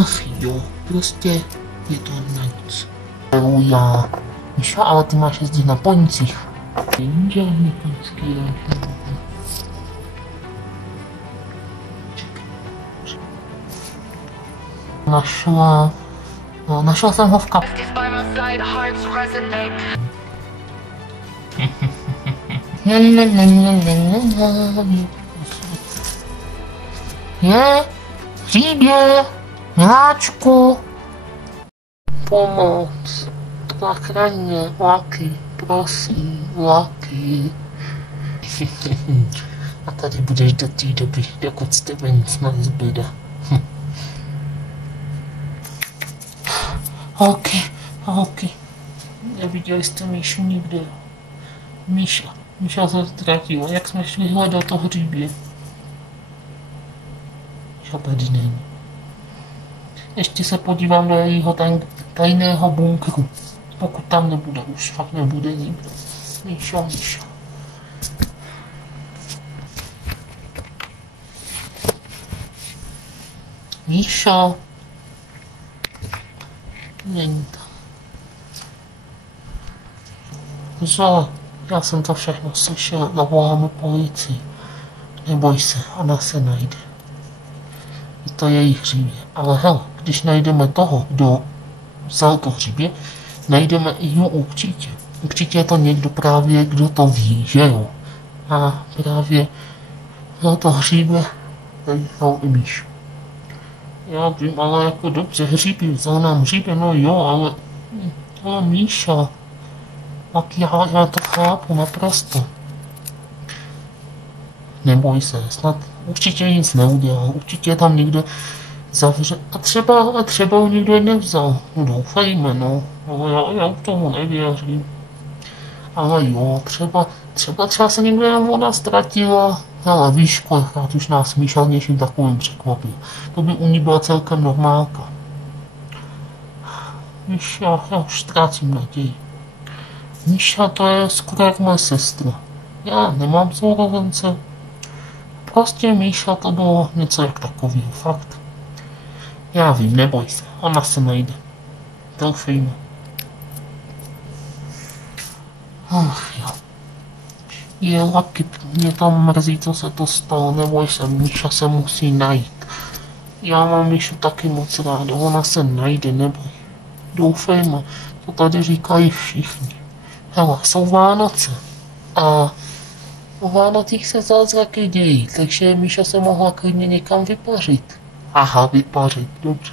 Ach jo, prostě je to na nic. Já. Míša, ale ty máš jezdit na ponicích. Není žádný koňský ráž. Našla jsem ho v kapse. Je, hříbě, miláčku. Pomoc, zachraň mě, Lucky, prosím, Lucky. A tady budeš do té doby, dokud z tebe nic nezbyde. Ok. Neviděli jste Míšu nikde. Míša se ztratila, jak jsme šli hledat to hříbě. Míša tady není. Ještě se podívám do jejího tajného bunkru. Pokud tam nebude, už fakt nebude nikdo. Míša. Míša. Není tam. Že, já jsem to všechno slyšel, zavoláme policii. Neboj se, ona se najde. Je to její hřibě. Ale hele, když najdeme toho, kdo vzal to hřibě, najdeme i ji určitě. Určitě je to někdo právě, kdo to ví, že jo? A právě to hřibě, tady jsou i Míšu. Já vím, ale jako dobře, hříbě, vzal nám hřibě, no jo, ale Míša, tak já to chápu naprosto. Neboj se, snad určitě nic neudělal, určitě tam někdo zavře. A třeba ho nikdo je nevzal, no doufejme, no, ale já k tomu nevěřím. Ale jo, třeba se někde voda ztratila, ale víš, kolikrát už nás Míša něčím takovým překvapil. To by u ní byla celkem normálka. Víš, já už ztrácím naději. Míša, to je skoro jak moje sestra. Já nemám sourozence. Prostě Míša, to bylo něco jak takového, fakt. Já vím, neboj se, ona se najde. Doufejme. Ach jo. Je Lucky, mě tam mrzí, co se to stalo, neboj se, Míša se musí najít. Já mám Míšu taky moc ráda, ona se najde, neboj. Doufejme, to tady říkají všichni. Hele, jsou Vánoce a o Vánocích se zázraky dějí, takže Míša se mohla klidně někam vypařit. Aha, vypařit, dobře.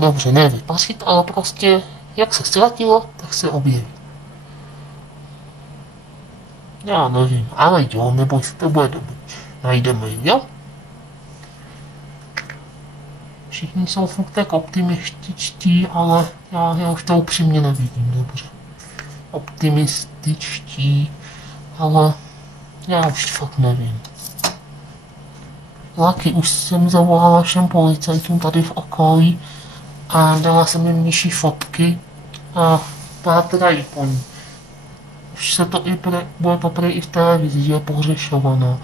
Dobře, ne vypařit, ale prostě, jak se ztratilo, tak se objeví. Já nevím, ale jo, neboj se, to bude dobrý. Najdeme ji, jo? Všichni jsou fakt tak optimističtí, ale já už to upřímně nevidím dobře. Optimističtí, ale já už fakt nevím. Lucky, už jsem zavolala všem policajtům tady v okolí a dala jsem jim nižší fotky a pátrají po ní. Už se to bude to prý i v televizi, že je pohřešovaná.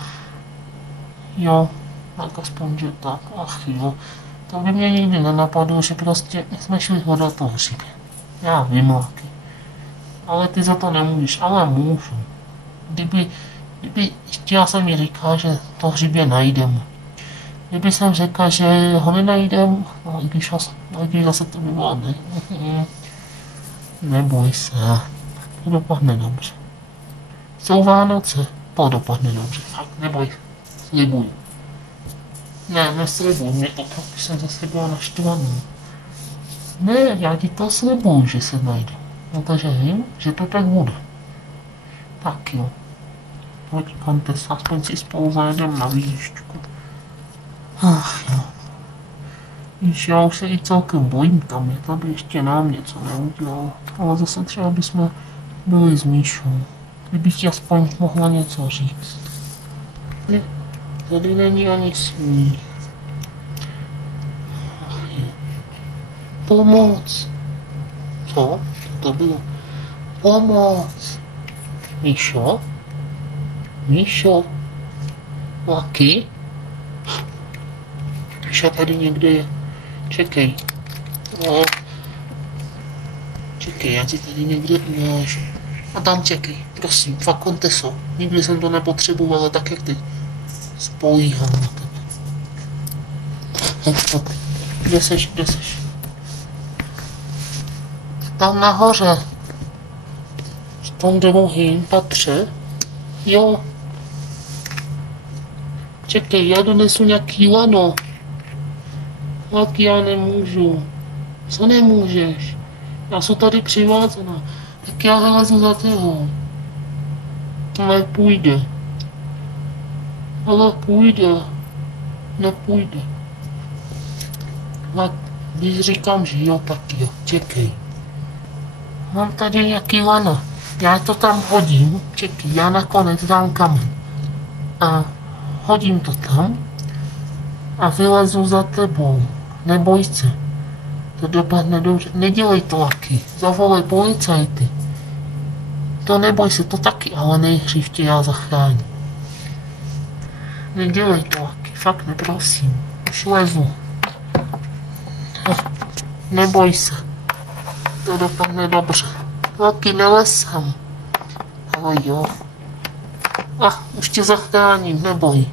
Jo, tak aspoň, že tak, ach jo. To by mě nikdy nenapadlo, že prostě jsme šli hledat to hřibě. Já vím, Lucky. Ale ty za to nemůžeš, ale můžu. Kdyby já jsem mi říkal, že to hřibě najdeme. Kdyby jsem řekl, že ho nenajdem, no i když zase to by bylo ne. Neboj se, to dopadne dobře. Jsou Vánoce, to dopadne dobře, fakt neboj, slibuji. Neslibuji, mě opravdu jsem zase byl naštvaný. Ne, já ti to slibuji, že se najde. Protože vím, že to tak bude. Tak jo. Pojď, Kontes, aspoň si spolu zajedem na výjížďku. Ach jo. Víš, já už se i celkem bojím tam, je to by ještě nám něco neudělal. Ale zase třeba bychom byli s Míšou. Kdybych ti aspoň mohla něco říct. Ne, tady není ani sníh. Ach jo. Pomoc. Co? To bylo. Pomoc. Míšo? Míšo? Lucky? Míša tady někde je. Čekej. No. Čekej, já ti tady někde ukážu. A tam čekej, prosím, fakt konteso. Nikdy jsem to nepotřeboval, tak jak ty. Spolíhám na tebe. Kde seš, kde seš? Tam nahoře. V tom druhým patře. Jo. Čekej, já donesu nějaký lano. Tak já nemůžu. Co nemůžeš? Já jsem tady přivázaná. Tak já vylezu za tebou. Ale půjde. Ale půjde. Nepůjde. A když říkám, že jo, tak jo. Čekej. Mám tady nějaký lano. Já to tam hodím. Čekej, já nakonec dám kamen. A hodím to tam. A vylezu za tebou. Neboj se. To dopadne dobře. Nedělej to, Lucky. Zavolej policajty. To neboj se, to taky, ale nejdřív tě já zachráním. Nedělej to, Lucky. Fakt neprosím. Už lezu. Neboj se. To dopadne dobře. Lucky, nelez sem. Ale jo. Už tě zachráním, neboj.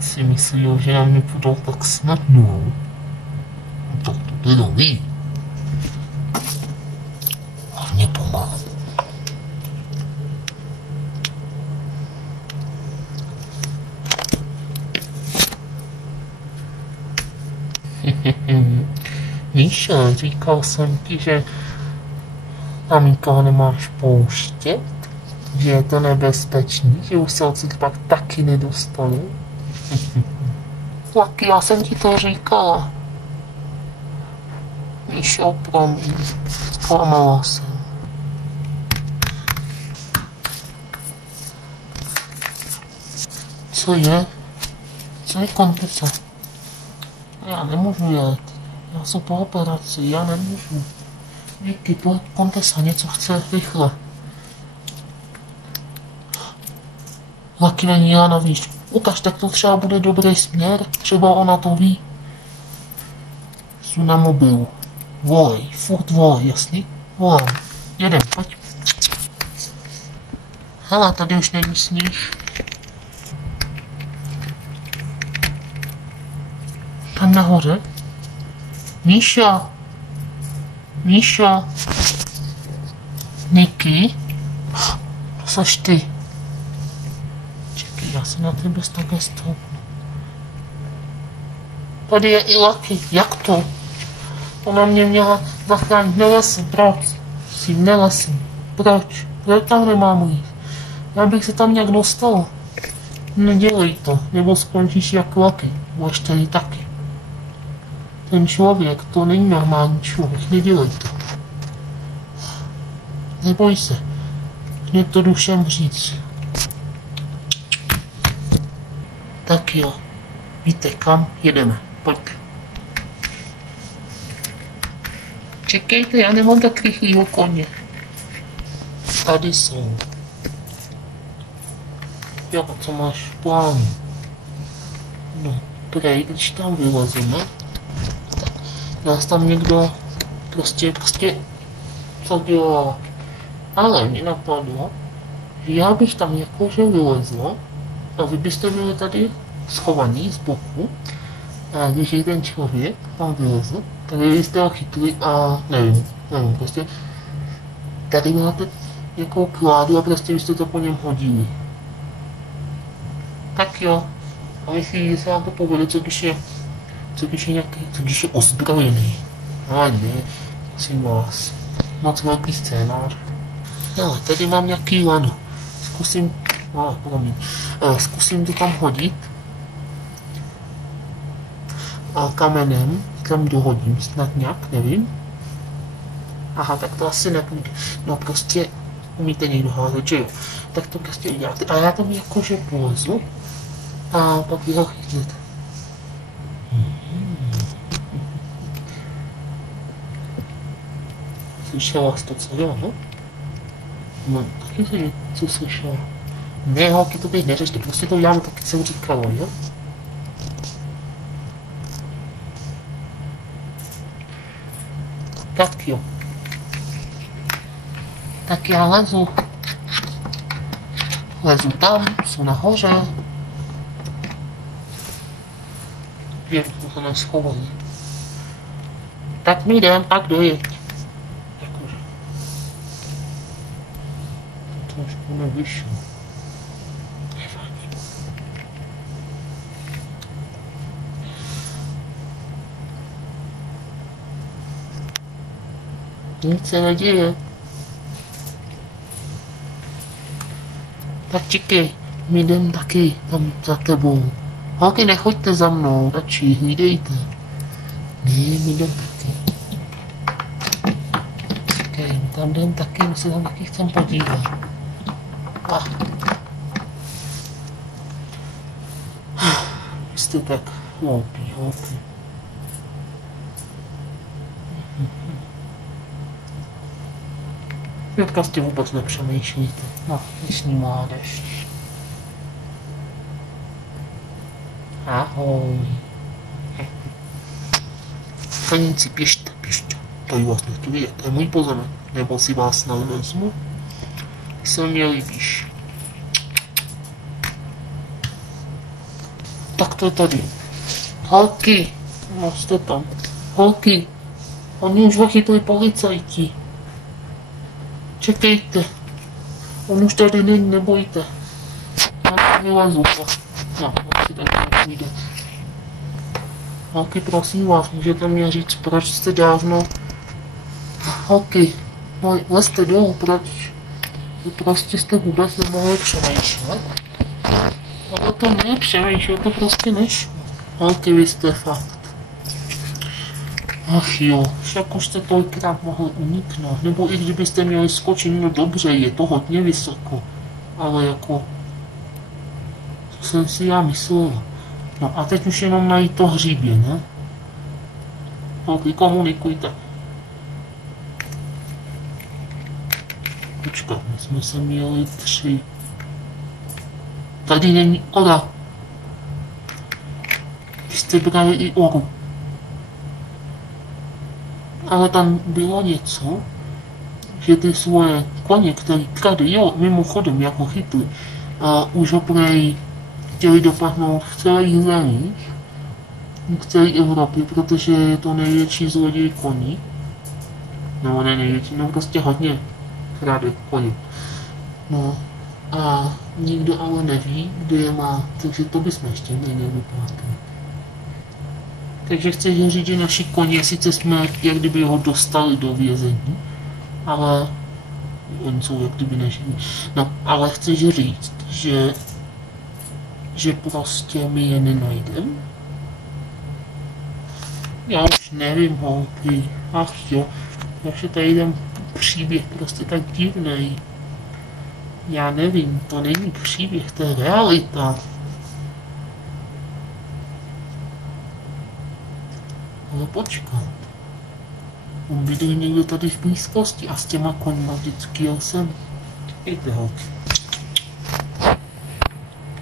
Si myslí, že na mě půjdou tak snadno. To bylo ví. Hlavně pomalu. Míša, říkal jsem ti, že tam nikoho nemáš pouštět, že je to nebezpečný, že už se odsud pak taky nedostanu. Lucky, já jsem ti to říkala. Míšo, promiň, zklamala jsem. Co je? Co je Kontesa? Já nemůžu jet. Já jsem po operaci, já nemůžu. Díky, to Kontesa něco chce rychle. Lucky, není já navíc. Ukaž, tak to třeba bude dobrý směr, třeba ona to ví. Jsou na mobilu. Volej, furt volej, jasný? Volám. Jedem, pojď. Hele, tady už není sníh. Tam nahoře. Míša. Míša. Niky. To seš ty. Čekej, já se na tebe takhle stoupnu. Tady je i Lucky. Jak to? Ona mě měla zachránit. Nelesem, proč? Prosím, nelesem. Proč? Proč tam nemám jít? Já bych se tam nějak dostal. Nedělej to, nebo skončíš jak Lucky. Budeš tady taky. Ten člověk, to není normální člověk, nedělej to. Neboj se. Mě to dušem říct. Tak jo. Víte kam? Jedeme. Pojďte. Čekejte, já nemám tak rychlýho koně. Tady jsou. Jo, co máš v plánu? No, prej, když tam vylezeme, tak nás tam někdo prostě co dělá. Ale mě napadlo, že já bych tam jakože vylezl a vy byste byli tady schovaný z boku a když je ten člověk tam vylezl, tak vy byste ho chytli a nevím, prostě tady máte nějakou kládu a prostě byste to po něm hodili. Tak jo, a myslíš, že se vám to povede, co když je ozbrojený. Ale ne, prosím vás, moc velký scénář. No, tady mám nějaký lano. Zkusím to tam hodit. A kamenem tam dohodím, snad nějak, nevím. Aha, tak to asi nepůjde. No prostě, umíte někdo házet, že jo. Tak to prostě uděláte. A já tam jakože polezu. A pak bych ho chytnete. Slyšela jsi to, co jo, no? No, taky jsem něco slyšela. Ne, holky, to bych neřešil, prostě to uděláme, tak jsem říkala, jo? Tak jo. Tak já lezu. Lezu tam, jsou nahoře. Je, to neschovají. Tak mi jdem, tak dojeď. Jakože. Trošku nevyšlo. Nic se neděje. Tak čekej, my jdem taky tam za tebou. Holky, nechoďte za mnou, radši hlídejte. Ne, my jdem taky. Čekej, my tam jdem taky, my se tam taky chcem podívat. Jste tak hloupí. Vy prostě vůbec nepřemýšlíte. No, dnešní mládež. Ahoj. Kaníci, běžte. Tady vás nechci vidět, to je můj pozemek. Nebo si vás nevezmu? Se mě líbíš. Tak to je tady. Holky, no jste tam. Holky, oni už ho chytli policajti. Čekejte. On už tady není, nebojte. Já vylezu. No, asi tak nepůjde. Holky, prosím vás, můžete mě říct, proč jste dávno... Holky, no lezte dolů, proč? Vy prostě jste vůbec nemohli přemýšlet. Ale to nepřemýšlet, to prostě nešlo. Holky, vy jste fakt. Ach jo, však už jste tolikrát mohli uniknout, nebo i kdybyste měli skočit, no dobře, je to hodně vysoko, ale jako, co jsem si já myslel. No a teď už jenom najít to hříbě, ne? Holky, komunikujte. Počkat, my jsme se měli 3. Tady není Ora. Vy jste brali i Oru. Ale tam bylo něco, že ty svoje koně, který kradli, jo, mimochodem, jako chytli, a už ho prej chtěli dopadnout v celých zemích, v celé Evropě, protože je to největší zloděj koní. No, ne největší, no prostě hodně krade koní. No, a nikdo ale neví, kde je má, takže to bychom ještě měli vyplatit. Takže chci říct, že naši koně, sice jsme jak kdyby ho dostali do vězení, ale oni jsou jak kdyby neživí. No, ale chci říct, že prostě my je nenajdeme. Já už nevím, holky. Ach jo, takže tady ten příběh prostě tak divnej. Já nevím, to není příběh, to je realita. Ale počkat. On bydlí někde tady v blízkosti a s těma koňma vždycky jel sem. Jděte, holky.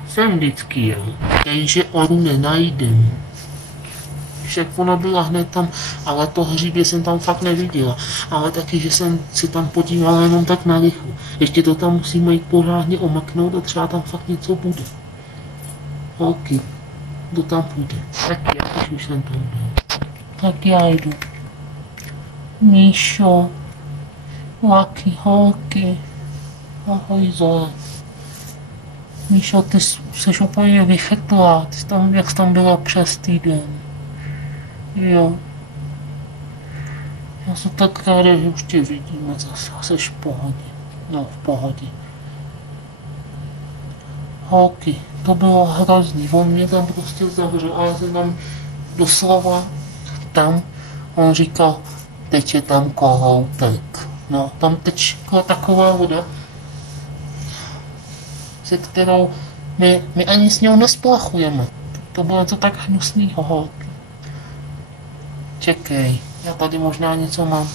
Jsem vždycky jel, jenže Oru nenajdem. Však ona byla hned tam, ale to hříbě jsem tam fakt neviděla. Ale taky, že jsem si tam podívala jenom tak na rychlo. Ještě to tam musíme jít pořádně omaknout a třeba tam fakt něco bude. Holky, kdo tam půjde? Tak já, už jsem tam byl. Tak já jdu. Míšo, Laky, holky, ahoj Zoe. Míšo, ty jsi úplně vychytlá, ty jsi tam, jak jsi tam byla přes týden. Jo. Já jsem tak ráda, že už tě vidíme zase, jsi v pohodě. No, v pohodě. Holky, to bylo hrozný, on mě tam prostě zavřel a já jsem tam doslova tam, on říkal, teče tam kohoutek. No, tam tečla taková voda, se kterou my ani s něho nesplachujeme. To bylo to tak hnusnýho, holky. Čekej, já tady možná něco mám.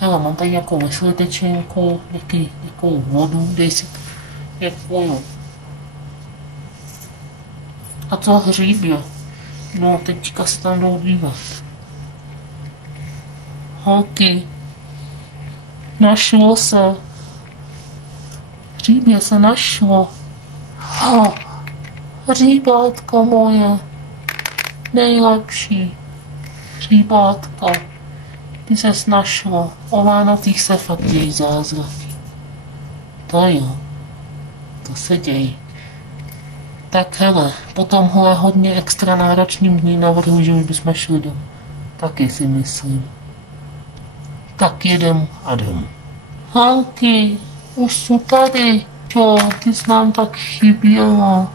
Hele, mám tady nějakou veslitečenku, nějakou vodu, dej si to, jak voju. A co hříbě? No, teďka se tam jdou dívat. Holky, našlo se. Hříbě se našlo. Hříbátko moje, nejlepší. Hříbátko, ty ses našlo. O Vánocích se fakt dějí zázraky. To jo, to se dějí. Tak hele, po tomhle hodně extra náročným dní navrhuji, že už bychom šli domů. Taky si myslím. Tak jedem a jdem. Hanky, už jsou tady. Jo, ty jsi nám tak chyběla.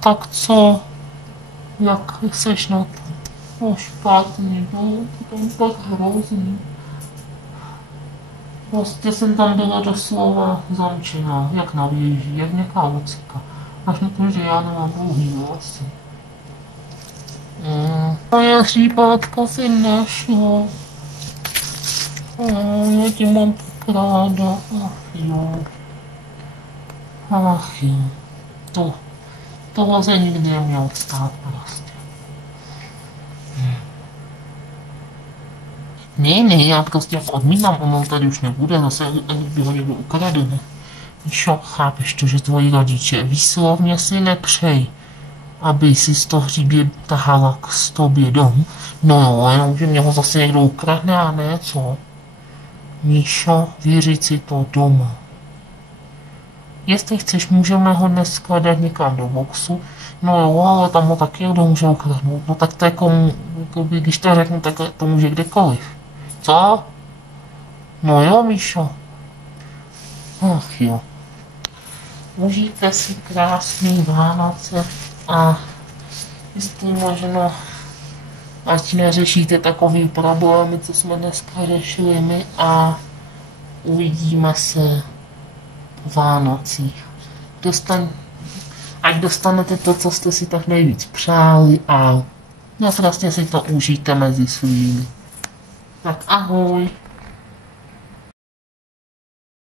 Tak co? Jak seš na to? No špatný, no, to tam tak hrozný. Prostě jsem tam byla doslova zamčená, jak na věži, jak nějaká lucka. Až na to, že já nemám dlouhý vlasy. Moje hříbátka si našla. Já tě mám tak ráda. Ach jo. Tohle se nikdy nemělo stát prostě. Ne, já prostě jak odmítám, ono tady už nebude, zase ani by ho někdo ukradl, ne? Míšo, chápeš to, že tvoji rodiče výslovně si nepřejí, aby si z toho hříbě tahala k tobě domů? No jo, jenomže mě ho zase někdo ukradne a ne, co? Míšo, věřit si to doma. Jestli chceš, můžeme ho dneska dát někam do boxu. No jo, ale tam ho taky kdo může ukradnout. No tak to jako když to řeknu, tak to může kdekoliv. Co? No jo, Míšo. Ach jo. Užijte si krásný Vánoce a jestli možno, ať neřešíte takový problémy, co jsme dneska řešili my, a uvidíme se v Vánocích. Ať dostanete to, co jste si tak nejvíc přáli, a vlastně si to užijte mezi svými. Tak ahoj.